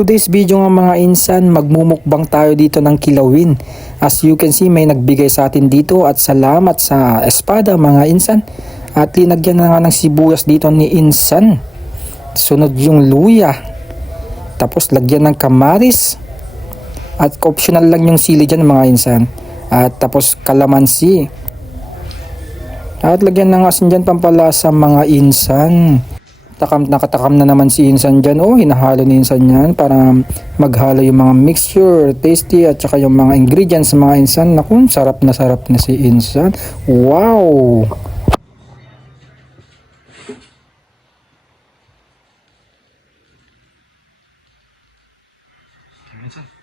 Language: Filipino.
Today's video nga mga insan, magmumukbang tayo dito ng kilawin. As you can see, may nagbigay sa atin dito at salamat sa espada mga insan. At linagyan na nga ng sibuyas dito ni insan. Sunod yung luya. Tapos lagyan ng kamaris. At optional lang yung sili dyan mga insan. At tapos kalamansi. At lagyan ng asin dyan pampalasa mga insan. Nakatakam na naman si insan dyan. Oh, hinahalo ni insan yan para maghalo yung mga mixture, tasty at saka yung mga ingredients mga insan. Naku, sarap na si insan. Wow! Insan.